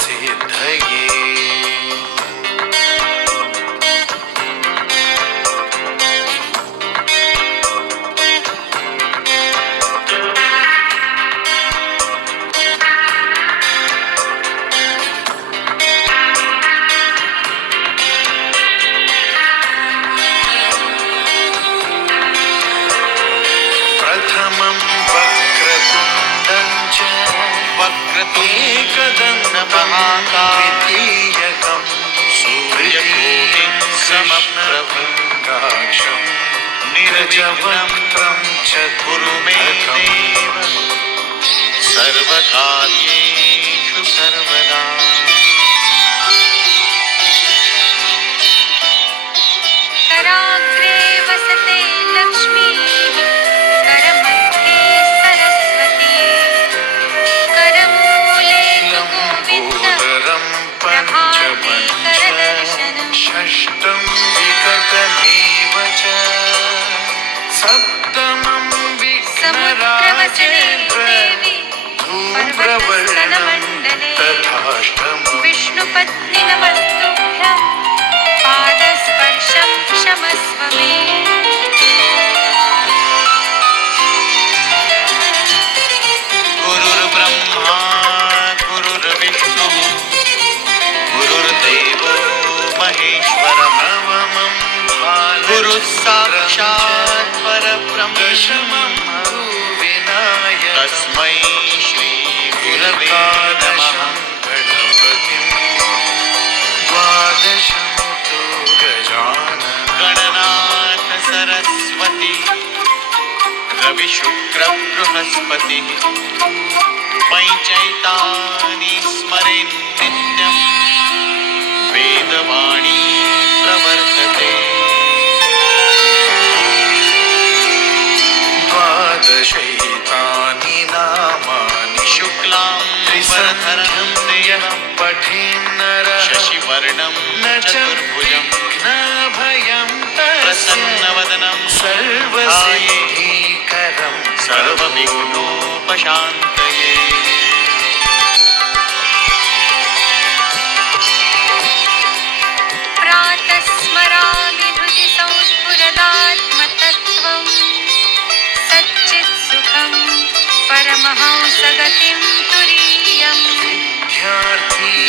सिद्धये प्रथमं वक्रतुण्डं च द्वितीयकं सूर्यकोटिसमप्रभं निरजवक्त्रं चतुर्भुजं सर्वकार्येषु सर्वदा। कराग्रे वसते लक्ष्मीः करमध्ये सरस्वती करमूले तु गोविन्दं प्रभाते करदर्शनम् षष्ठं विकटमेव च सप्तमं विघ्नराजेन्द्र धूम्रवर्णं तथाष्टमं विष्णुपत्नि नमस्तुभ्यं पादस्पर्शं क्षमस्व मे। गुरुर्ब्रह्मा गुरुर्विष्णुः गुरुर्देवो महेश्वरः नवमं गुरुः साक्षात् परब्रह्म दशमं विनायकः तस्मै श्री गुरवे नमः। गणपतिं द्वादशं तु गजाननं गणनाथ सरस्वती रविशुक्र बृहस्पतिः पञ्चैतानि स्मरेन् नित्यं वेदवाणी प्रवर्तते द्वादशैतानि नामानि शुक्लां त्रिसन्ध्यं देवं पठेन्नरः शशिवर्णं चतुर्भुजं विघ्नभयं प्रसन्नवदनं सर्वसिद्धिकरं सर्वविघ्नोपशान्तये। प्रातः स्मरामि हृदि संस्फुरदात्मतत्त्वं सच्चित्सुखं परमहंसगतिं तुरीयम्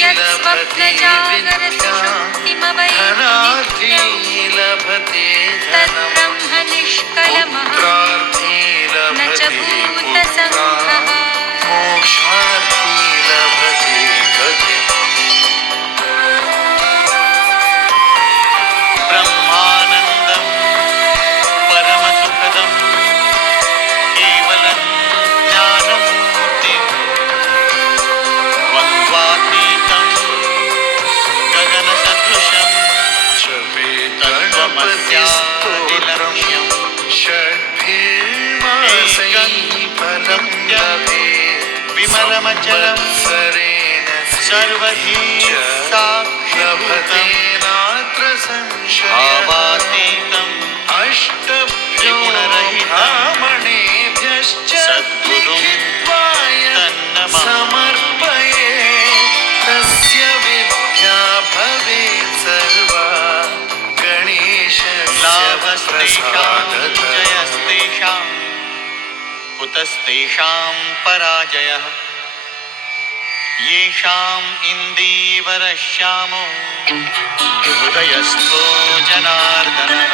यत्स्वप्नजागरसुषुप्तिमवैति लभते तद्ब्रह्म निष्कलमहं न च भूतसङ्घः मोक्षार्थी लभते गतिम् ब्रह्मानन्दं परमसुखदं केवलं ज्ञानमूर्तिं द्वन्द्वातीतं गगनसदृशं तत्त्वमस्यादिलक्ष्यं षड्भिर्मासैः फलं लभेत् विमलमचलं सर्वधी साक्षिभूतं भावातीतम् अष्टभ्यो ब्राह्मणेभ्यश्च सद्गुरुं समर्पये तस्य विद्या भवेत् सर्वा गणेशस्तेषां जयस्तेषां कुतस्तेषां पराजयः येषाम् इन्दीवरश्यामो हृदयस्थो जनार्दनः।